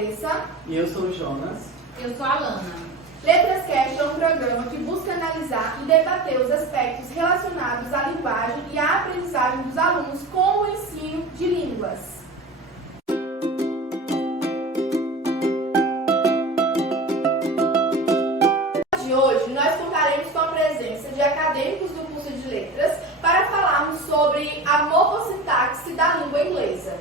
Andressa. E eu sou o Jonas. Eu sou a Alana. Letras Cast é um programa que busca analisar e debater os aspectos relacionados à linguagem e à aprendizagem dos alunos com o ensino de línguas. Hoje nós contaremos com a presença de acadêmicos do curso de letras para falarmos sobre a morfossintaxe da língua inglesa.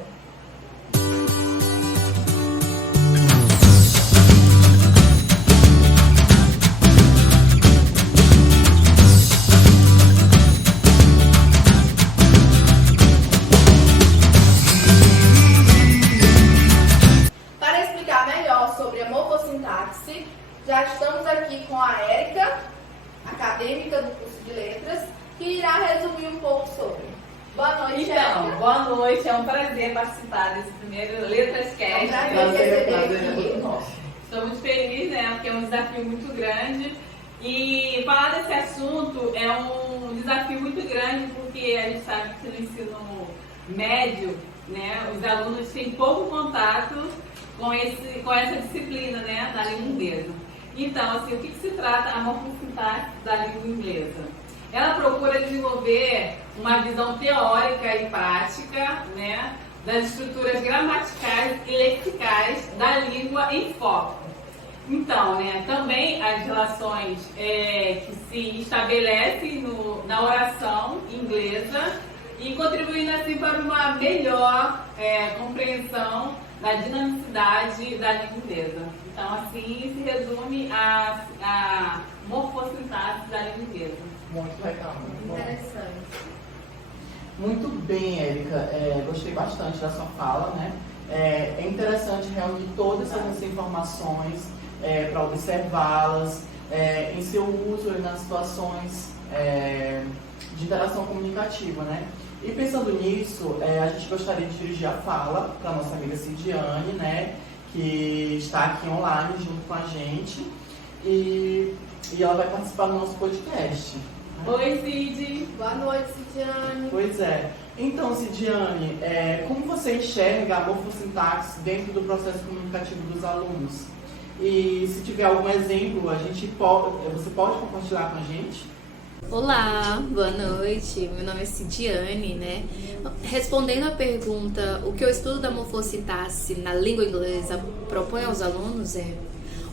Para explicar melhor sobre a morfossintaxe, já estamos aqui com a Érica, acadêmica do curso de letras, que irá resumir um pouco sobre. Boa noite, Érica. Boa noite, é um prazer participar desse primeiro Letras Cast. É um prazer receber aqui. Estou muito feliz, né, porque é um desafio muito grande. E falar desse assunto é um desafio muito grande, porque a gente sabe que no ensino médio, né, os alunos têm pouco contato com essa disciplina, né, da língua inglesa. Então, assim, o que se trata a morfossintaxe da língua inglesa? Ela procura desenvolver uma visão teórica e prática, né, das estruturas gramaticais e lexicais da língua em foco. Então, né, também as relações que se estabelecem na oração inglesa e contribuindo assim para uma melhor compreensão da dinamicidade da língua inglesa. Então, assim se resume a morfossintaxe da língua inglesa. Muito legal, muito bom. Interessante. Muito bem, Érica. Gostei bastante da sua fala, né? É interessante reunir todas essas informações para observá-las em seu uso nas situações de interação comunicativa, né? E pensando nisso, a gente gostaria de dirigir a fala para a nossa amiga Cidiane, né? Que está aqui online junto com a gente e ela vai participar do nosso podcast. Oi, Cid! Boa noite, Cidiane. Pois é. Então, Cidiane, como você enxerga a morfossintaxe dentro do processo comunicativo dos alunos? E se tiver algum exemplo, você pode compartilhar com a gente? Olá, boa noite. Meu nome é Cidiane, né? Respondendo à pergunta, o que o estudo da morfossintaxe na língua inglesa propõe aos alunos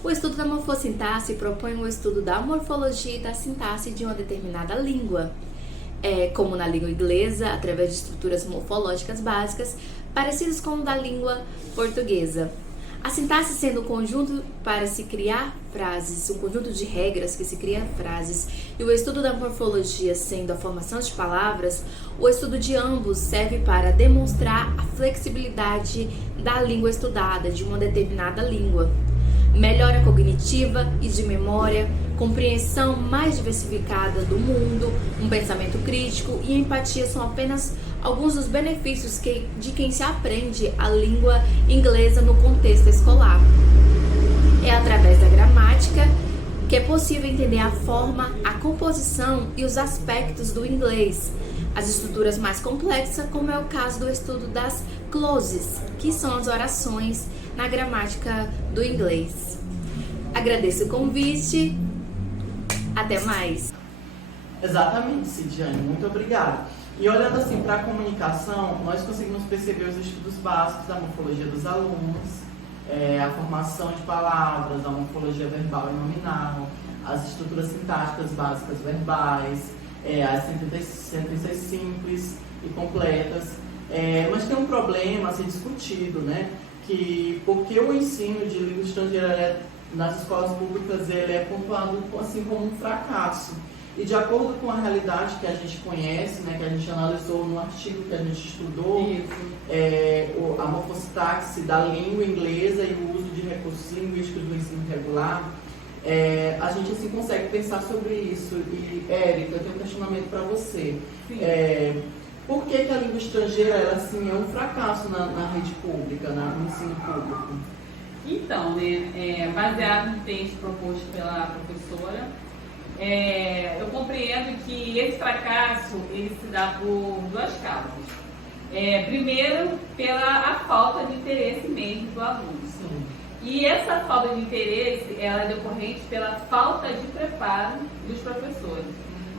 o estudo da morfossintaxe propõe o estudo da morfologia e da sintaxe de uma determinada língua, como na língua inglesa, através de estruturas morfológicas básicas, parecidas com o da língua portuguesa. A sintaxe sendo um conjunto para se criar frases, um conjunto de regras que se cria frases, e o estudo da morfologia sendo a formação de palavras, o estudo de ambos serve para demonstrar a flexibilidade da língua estudada, de uma determinada língua. Melhora cognitiva e de memória, compreensão mais diversificada do mundo, um pensamento crítico e empatia são apenas alguns dos benefícios de quem se aprende a língua inglesa no contexto escolar. É através da gramática que é possível entender a forma, a composição e os aspectos do inglês, as estruturas mais complexas, como é o caso do estudo das clauses, que são as orações na gramática do inglês. Agradeço o convite. Até mais. Exatamente, Cidiane. Muito obrigada. E olhando assim para a comunicação, nós conseguimos perceber os estudos básicos da morfologia dos alunos, a formação de palavras, a morfologia verbal e nominal, as estruturas sintáticas básicas verbais, as sentenças simples e completas. Mas tem um problema a ser discutido, né? Porque o ensino de língua estrangeira nas escolas públicas ele é pontuado assim como um fracasso. E de acordo com a realidade que a gente conhece, né, que a gente analisou no artigo que a gente estudou, a morfossintaxe da língua inglesa e o uso de recursos linguísticos do ensino regular, a gente assim consegue pensar sobre isso. E, Érica, eu tenho um questionamento para você. Por que a língua estrangeira ela, assim, é um fracasso na rede pública, no ensino público? Então, né, baseado no texto proposto pela professora, eu compreendo que esse fracasso ele se dá por duas causas. Primeiro, pela a falta de interesse mesmo do aluno. Sim. E essa falta de interesse, ela é decorrente pela falta de preparo dos professores.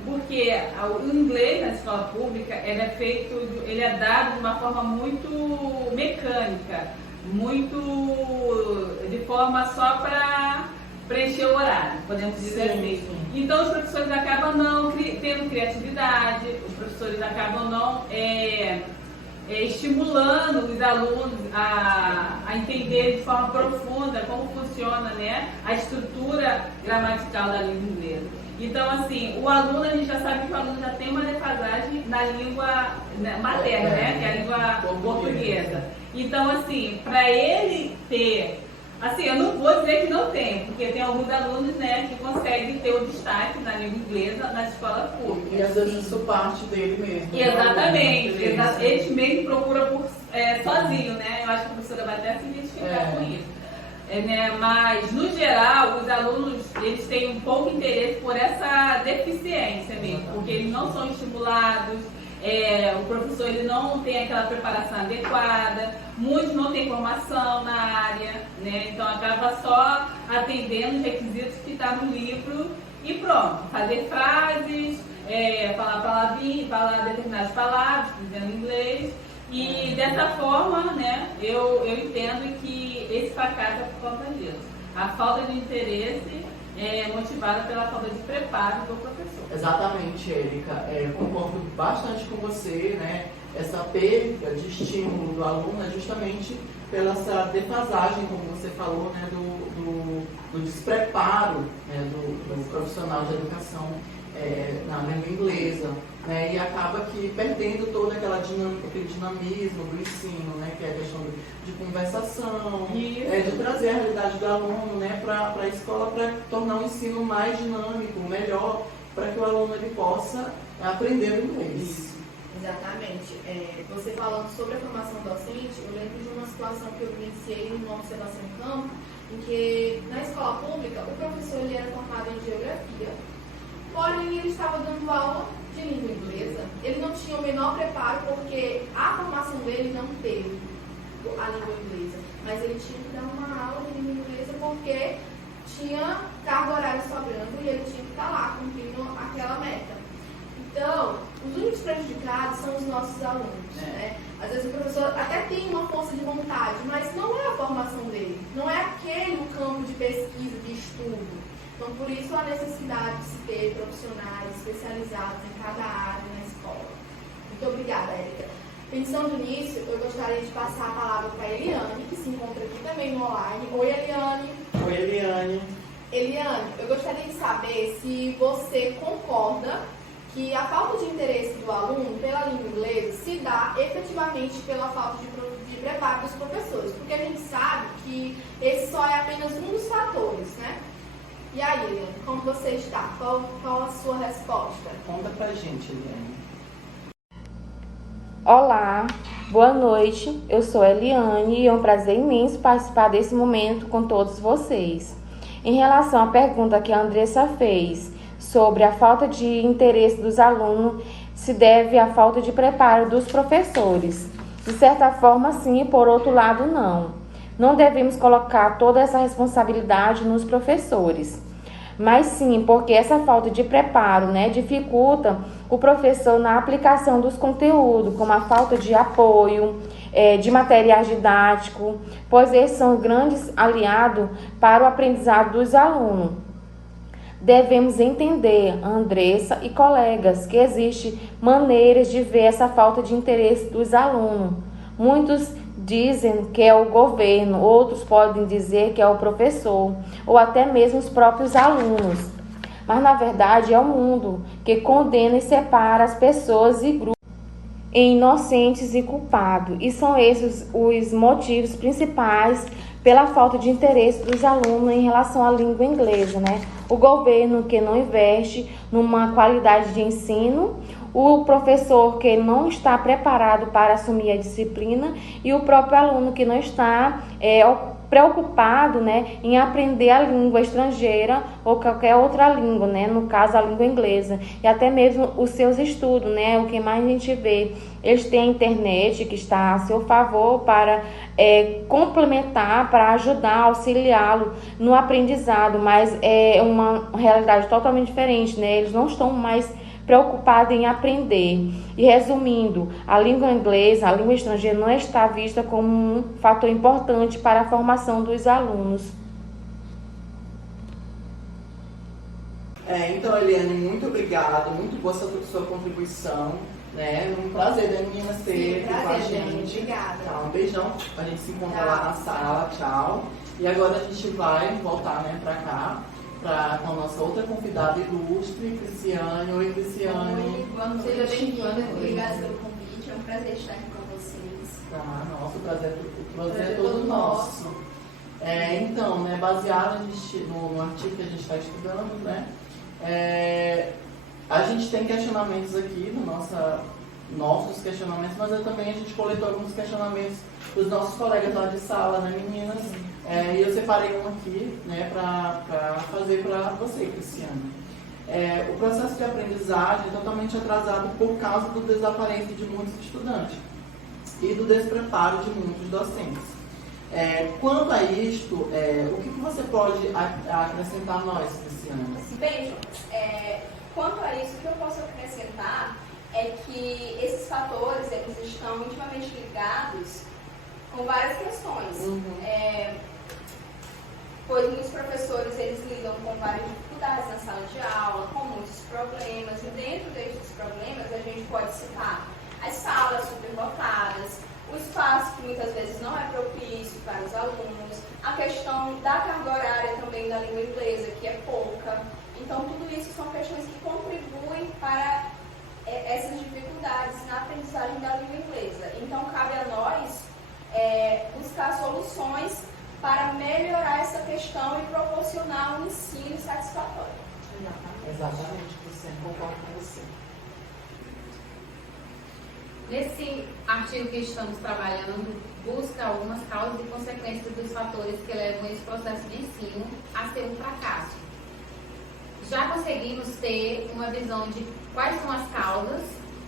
Porque o inglês na escola pública, ele é dado de uma forma muito mecânica, de forma só para preencher o horário, podemos dizer assim. Então os professores acabam não tendo criatividade, os professores acabam não estimulando os alunos a entender de forma profunda como funciona, né, a estrutura gramatical da língua inglesa. Então, assim, o aluno, a gente já sabe que o aluno já tem uma defasagem na língua materna, né, que é a língua portuguesa. Então, assim, para ele ter, assim, eu não vou dizer que não tem, porque tem alguns alunos, né, que conseguem ter o destaque na língua inglesa na escola pública. E às vezes isso parte dele mesmo. Exatamente. Eles mesmo procuram sozinho, né? Eu acho que a professora vai até se identificar com isso. Mas, no geral, os alunos, eles têm um pouco interesse por essa deficiência mesmo, porque eles não são estimulados, o professor ele não tem aquela preparação adequada, muitos não têm formação na área, né? Então acaba só atendendo os requisitos que está no livro e pronto, fazer frases, falar determinadas palavras, dizendo em inglês. E dessa forma, né, eu entendo que esse fracasso é por conta disso. A falta de interesse é motivada pela falta de preparo do professor. Exatamente, Érica. Concordo bastante com você, né? Essa perda de estímulo do aluno é justamente pela essa defasagem, como você falou, né, do despreparo, né, do profissional de educação na língua inglesa, né, e acaba que perdendo todo aquele dinamismo do ensino, né, que é a questão de conversação, de trazer a realidade do aluno, né, para a escola, para tornar o ensino mais dinâmico, melhor, para que o aluno ele possa aprender o inglês. Isso, exatamente. Você falando sobre a formação docente, eu lembro de uma situação que eu vivenciei numa observação em campo, em que na escola pública o professor ele era formado em geografia, porém ele estava dando aula de língua inglesa. Ele não tinha o menor preparo porque a formação dele não teve a língua inglesa, mas ele tinha que dar uma aula de língua inglesa porque tinha carga horária sobrando e ele tinha que estar lá cumprindo aquela meta. Então, os únicos prejudicados são os nossos alunos, né? Às vezes o professor até tem uma força de vontade, mas não é a formação dele, não é aquele o campo de pesquisa, de estudo. Então, por isso a necessidade de se ter profissionais especializados em cada área na escola. Muito obrigada, Érica. Pensando nisso, eu gostaria de passar a palavra para a Eliane, que se encontra aqui também no online. Oi, Eliane. Oi, Eliane. Eliane, eu gostaria de saber se você concorda que a falta de interesse do aluno pela língua inglesa se dá efetivamente pela falta de preparo dos professores, porque a gente sabe que esse só é apenas um dos fatores, né? E aí, Eliane, como você está? Qual a sua resposta? Conta pra gente, Eliane. Olá, boa noite. Eu sou Eliane e é um prazer imenso participar desse momento com todos vocês. Em relação à pergunta que a Andressa fez sobre a falta de interesse dos alunos, se deve à falta de preparo dos professores. De certa forma, sim, e por outro lado, não. Não devemos colocar toda essa responsabilidade nos professores. Mas sim, porque essa falta de preparo, dificulta o professor na aplicação dos conteúdos, como a falta de apoio, de materiais didáticos, pois eles são grandes aliados para o aprendizado dos alunos. Devemos entender, Andressa e colegas, que existem maneiras de ver essa falta de interesse dos alunos. Muitos dizem que é o governo, outros podem dizer que é o professor, ou até mesmo os próprios alunos. Mas, na verdade, é o mundo que condena e separa as pessoas e grupos em inocentes e culpados. E são esses os motivos principais pela falta de interesse dos alunos em relação à língua inglesa, O governo que não investe numa qualidade de ensino, o professor que não está preparado para assumir a disciplina e o próprio aluno que não está preocupado, né, em aprender a língua estrangeira ou qualquer outra língua, né, no caso a língua inglesa, e até mesmo os seus estudos, né, o que mais a gente vê, eles têm a internet que está a seu favor para complementar, para ajudar, auxiliá-lo no aprendizado, mas é uma realidade totalmente diferente, né, eles não estão mais preocupados em aprender. E resumindo, a língua inglesa, a língua estrangeira não está vista como um fator importante para a formação dos alunos. Então, Eliane, muito obrigado, muito boa sua contribuição, né? Um prazer, né, meninas, ter aqui com a gente. Obrigada. Tá, um beijão, a gente se encontra lá na sala, tchau. E agora a gente vai voltar, né, pra cá, com a nossa outra convidada ilustre, Cristiane. Oi, Cristiane. Oi, boa noite. Seja bem-vinda. Obrigada pelo convite, é um prazer estar aqui com vocês. Tá, nossa, o prazer é todo nosso. Então, né, baseado no artigo que a gente está estudando, né, a gente tem questionamentos aqui nossos questionamentos, mas também a gente coletou alguns questionamentos dos nossos colegas lá de sala, né, meninas? E eu separei um aqui, né, para fazer para você, Cristiane. O processo de aprendizagem é totalmente atrasado por causa do desaparelho de muitos estudantes e do despreparo de muitos docentes. Quanto a isto, o que você pode acrescentar a nós, Cristiane? Bem, quanto a isso, o que eu posso acrescentar é que esses fatores eles estão intimamente ligados com várias questões. Pois muitos professores eles lidam com várias dificuldades na sala de aula, com muitos problemas, e dentro desses problemas a gente pode citar as salas superlotadas, o espaço que muitas vezes não é propício para os alunos, a questão da carga horária também da língua inglesa, que é pouca. Então, tudo isso são questões que contribuem para essas dificuldades na aprendizagem da língua inglesa. Então, cabe a nós buscar soluções para melhorar essa questão e proporcionar um ensino satisfatório. Exatamente, Cristiane, concordo com você. Nesse artigo que estamos trabalhando, busca algumas causas e consequências dos fatores que levam esse processo de ensino a ser um fracasso. Já conseguimos ter uma visão de quais são as causas,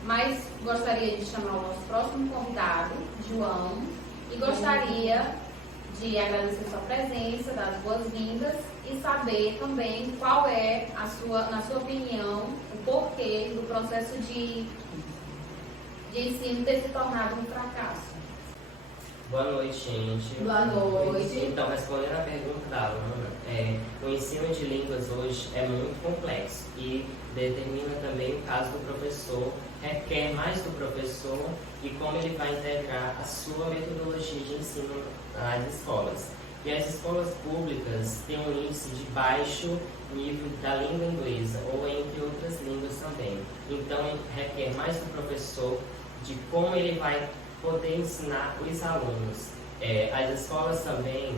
mas gostaria de chamar o nosso próximo convidado, João, e gostaria de agradecer sua presença, dar as boas-vindas e saber também qual é, na sua opinião, o porquê do processo de ensino ter se tornado um fracasso. Boa noite, gente. Boa noite. Então, respondendo a pergunta da aluna, o ensino de línguas hoje é muito complexo e determina também o caso do professor, requer mais do professor e como ele vai integrar a sua metodologia de ensino nas escolas. E as escolas públicas têm um índice de baixo nível da língua inglesa, ou entre outras línguas também. Então, requer mais do professor de como ele vai poder ensinar os alunos. As escolas também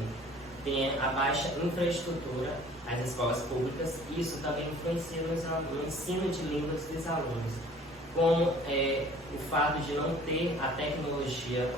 têm a baixa infraestrutura, as escolas públicas, e isso também influencia no ensino de línguas dos alunos. Como o fato de não ter a tecnologia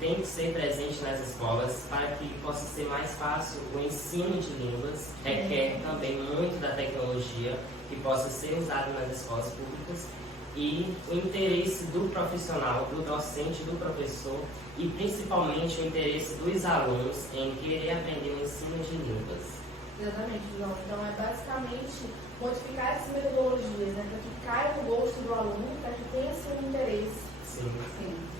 tem que ser presente nas escolas para que possa ser mais fácil o ensino de línguas, requer também muito da tecnologia que possa ser usada nas escolas públicas e o interesse do profissional, do docente, do professor e principalmente o interesse dos alunos em querer aprender o ensino de línguas. Exatamente, João. Então, é basicamente modificar essas metodologias, né, para que caia no gosto do aluno, para que tenha seu interesse. Sim.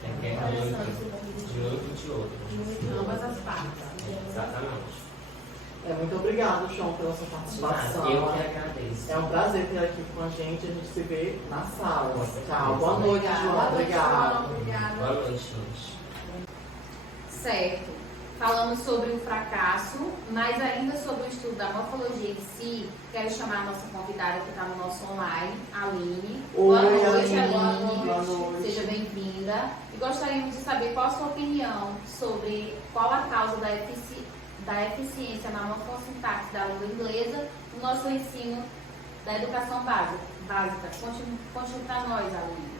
Requer Interessante esse muito ponto de vista. de muito de outros. De ambas as partes. Exatamente. Muito obrigado, João, pela sua participação. Eu que agradeço. É um prazer ter aqui com a gente. A gente se vê na sala. Nossa, Tchau. Boa noite, João. Boa noite, Obrigado. João. Obrigada. Boa noite, gente. Certo. Falamos sobre o fracasso, mas ainda sobre o estudo da morfologia em si, quero chamar a nossa convidada que está no nosso online, a Aline. Oi, Boa noite, Aline. Aline. Boa noite. Seja bem-vinda. E gostaríamos de saber qual a sua opinião sobre qual a causa da eficiência na morfossintaxe da língua inglesa no nosso ensino da educação básica. Conte para nós, Aline.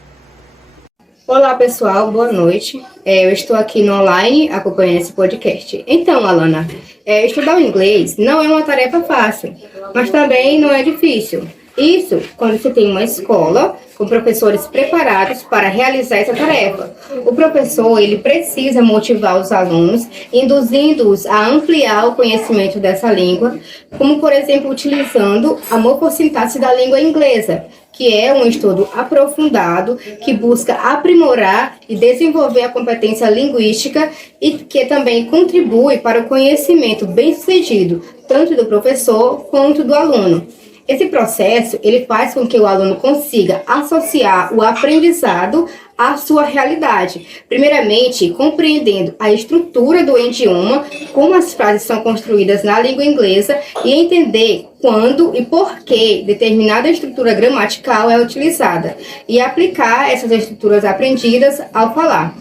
Olá, pessoal, boa noite. Eu estou aqui no online acompanhando esse podcast. Então, Alana, estudar o inglês não é uma tarefa fácil, mas também não é difícil. Isso quando você tem uma escola com professores preparados para realizar essa tarefa. O professor, ele precisa motivar os alunos, induzindo-os a ampliar o conhecimento dessa língua, como, por exemplo, utilizando a morfossintaxe da língua inglesa, que é um estudo aprofundado que busca aprimorar e desenvolver a competência linguística e que também contribui para o conhecimento bem-sucedido, tanto do professor quanto do aluno. Esse processo, ele faz com que o aluno consiga associar o aprendizado à sua realidade. Primeiramente, compreendendo a estrutura do idioma, como as frases são construídas na língua inglesa e entender quando e por que determinada estrutura gramatical é utilizada e aplicar essas estruturas aprendidas ao falar.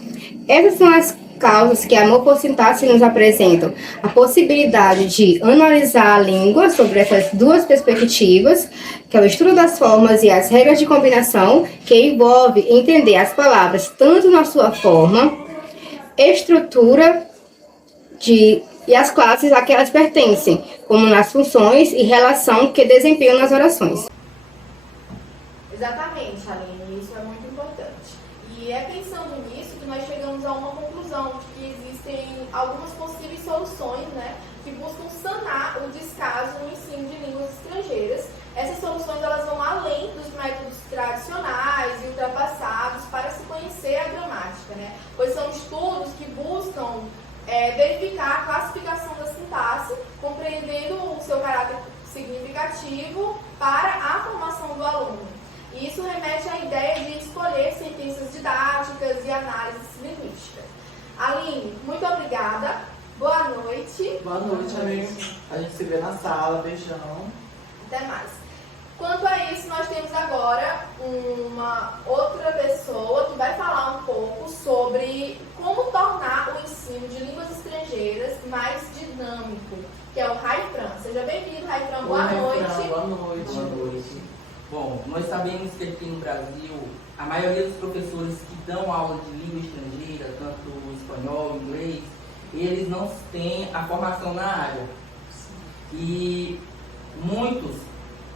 Essas são as causas que a morfossintaxe nos apresentam. A possibilidade de analisar a língua sobre essas duas perspectivas, que é o estudo das formas e as regras de combinação, que envolve entender as palavras tanto na sua forma, estrutura e as classes a que elas pertencem, como nas funções e relação que desempenham nas orações. Exatamente, Aline, isso é muito importante. E é pensando nisso que nós chegamos a uma conclusão de que existem algumas possíveis soluções, né, que buscam sanar o descaso no ensino de línguas estrangeiras. Essas soluções elas vão além dos métodos tradicionais e ultrapassados para se conhecer a gramática, né, pois são estudos que buscam verificar a classificação da sintaxe, compreendendo o seu caráter significativo para a formação do aluno. E isso remete à ideia de escolher sentenças didáticas e análises linguísticas. Aline, muito obrigada. Boa noite. Boa noite, Aline. A gente se vê na sala. Beijão. Até mais. Quanto a isso, nós temos agora uma outra pessoa que vai falar um pouco sobre como tornar o ensino de línguas estrangeiras mais dinâmico, que é o Raifran. Seja bem-vindo, Raifran. Boa noite. Boa noite. Boa noite. Bom, nós sabemos que aqui no Brasil, a maioria dos professores que dão aula de língua estrangeira, tanto espanhol, inglês, eles não têm a formação na área. E muitos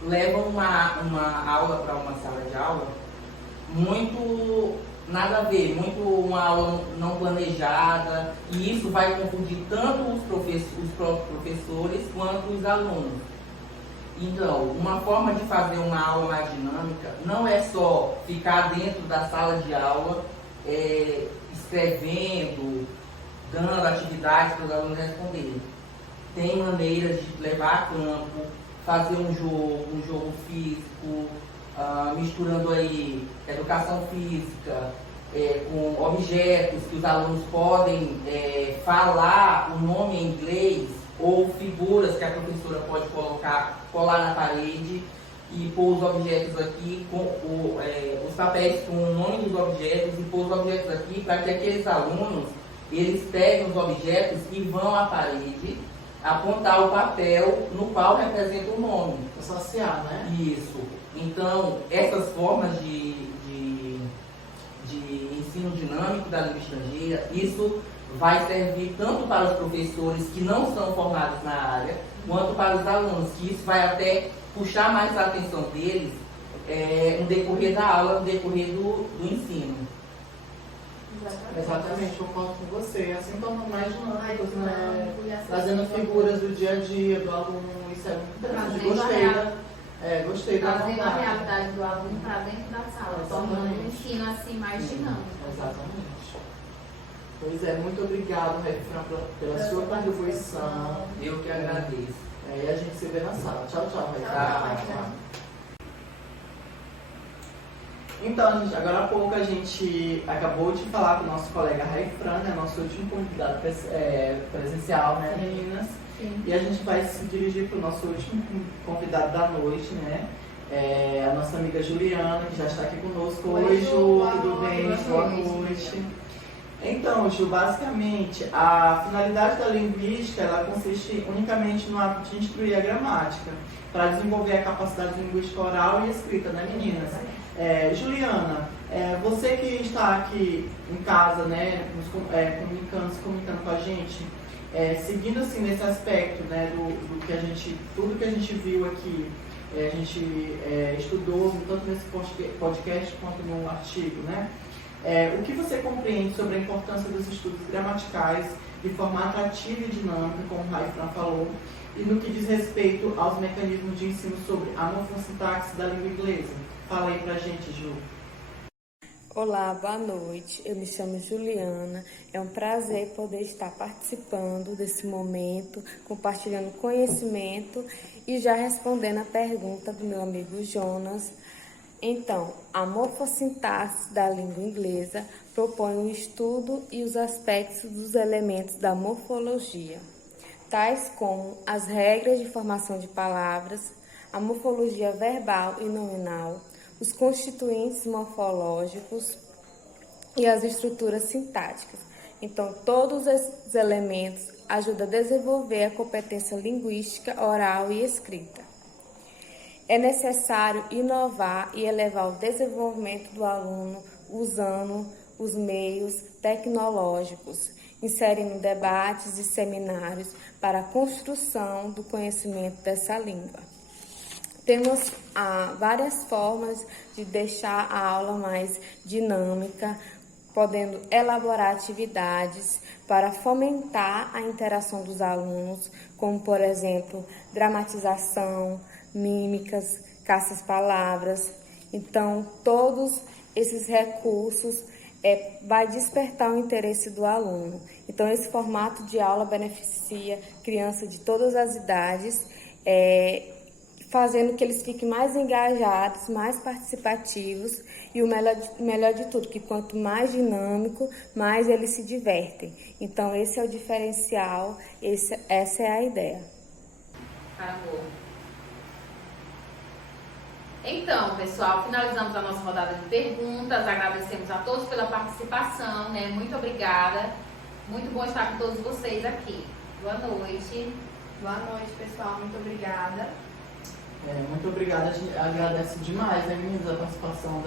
levam uma aula para uma sala de aula muito nada a ver, muito uma aula não planejada, e isso vai confundir tanto os próprios professores quanto os alunos. Então, uma forma de fazer uma aula mais dinâmica não é só ficar dentro da sala de aula escrevendo, dando atividades para os alunos responderem. Tem maneiras de levar a campo, fazer um jogo físico, misturando aí educação física com objetos que os alunos podem falar o nome em inglês, ou figuras que a professora pode colar na parede e pôr os objetos aqui, os papéis com o nome dos objetos, e pôr os objetos aqui para que aqueles alunos, eles peguem os objetos e vão à parede apontar o papel no qual representa o nome. Associar, né? Isso. Então, essas formas de ensino dinâmico da língua estrangeira, isso vai servir tanto para os professores que não são formados na área, quanto para os alunos, que isso vai até puxar mais a atenção deles no decorrer da aula, no decorrer do ensino. Exatamente, concordo com você. Assim tornam mais dinâmicos, né? Trazendo figuras do dia a dia do aluno, isso é muito interessante. Gostei da trazendo a realidade do aluno para dentro da sala, tornando o ensino assim mais dinâmico. Exatamente. Pois é, muito obrigado, Raifran, pela sua contribuição. Eu que agradeço. E a gente se vê na sala. Tchau, tchau, Raifran. Então, gente, agora há pouco a gente acabou de falar com o nosso colega Raifran, né, nosso último convidado presencial, né, meninas? Sim. E a gente vai se dirigir para o nosso último convidado da noite, né? A nossa amiga Juliana, que já está aqui conosco. Oi, Ju, tudo bem? Boa noite. Então, Ju, basicamente, a finalidade da linguística, ela consiste unicamente no ato de instruir a gramática, para desenvolver a capacidade linguística oral e escrita, né, meninas? Juliana, você que está aqui em casa, né, se comunicando com a gente, seguindo assim nesse aspecto, né, tudo que a gente viu aqui, a gente estudou tanto nesse podcast quanto no artigo, né? O que você compreende sobre a importância dos estudos gramaticais de forma atrativa e dinâmica, como o Raifran falou, e no que diz respeito aos mecanismos de ensino sobre a morfossintaxe da língua inglesa? Fala aí pra gente, Ju. Olá, boa noite. Eu me chamo Juliana. É um prazer poder estar participando desse momento, compartilhando conhecimento e já respondendo a pergunta do meu amigo Jonas. Então, a morfossintaxe da língua inglesa propõe o estudo e os aspectos dos elementos da morfologia, tais como as regras de formação de palavras, a morfologia verbal e nominal, os constituintes morfológicos e as estruturas sintáticas. Então, todos esses elementos ajudam a desenvolver a competência linguística oral e escrita. É necessário inovar e elevar o desenvolvimento do aluno usando os meios tecnológicos, inserindo debates e seminários para a construção do conhecimento dessa língua. Temos várias formas de deixar a aula mais dinâmica, podendo elaborar atividades para fomentar a interação dos alunos, como, por exemplo, dramatização, mímicas, caça-palavras. Então, todos esses recursos vai despertar o interesse do aluno. Então, esse formato de aula beneficia crianças de todas as idades, fazendo que eles fiquem mais engajados, mais participativos e o melhor de tudo, que quanto mais dinâmico, mais eles se divertem. Então, esse é o diferencial, essa é a ideia. Amor. Então, pessoal, finalizamos a nossa rodada de perguntas. Agradecemos a todos pela participação, né? Muito obrigada. Muito bom estar com todos vocês aqui. Boa noite. Boa noite, pessoal. Muito obrigada. Muito obrigada. A gente agradece demais, né, meninas, a participação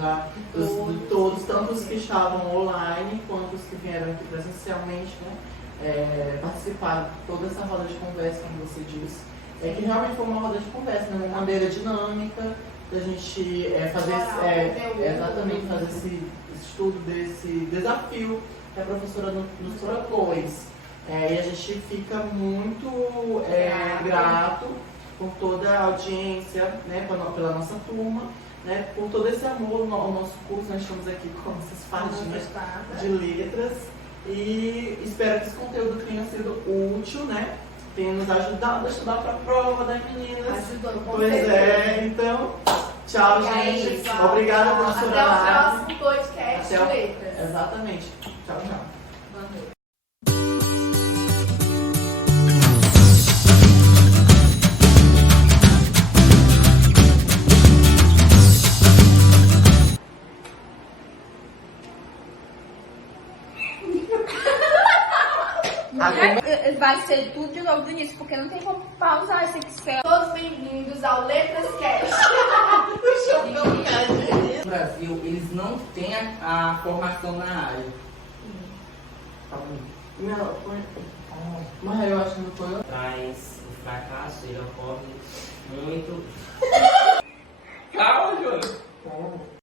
de todos, tanto os que estavam online quanto os que vieram aqui presencialmente, né? Participaram de toda essa roda de conversa, como você disse. Que realmente foi uma roda de conversa, né? Uma maneira dinâmica da gente fazer esse estudo desse desafio que a professora nos propôs. E a gente fica muito grato por toda a audiência, né, pela nossa turma, né, por todo esse amor ao nosso curso. Nós estamos aqui com essas fardinhas de letras e espero que esse conteúdo tenha sido útil, né? Tenha nos ajudado a estudar para a prova, né, meninas? Ajudou, com pois certeza. Então, tchau, gente. Pessoal. Obrigada, professora. Até o próximo podcast de letras. Exatamente. Tchau, tchau. Boa noite. Vai ser tudo de novo do início, porque não tem como pausar esse Excel. Todos bem-vindos ao Letras Cast. No Brasil, eles não têm a formação na área. Não, foi. Mas eu acho que não foi. Traz o fracasso, ele ocorre muito. Calma, Júlio.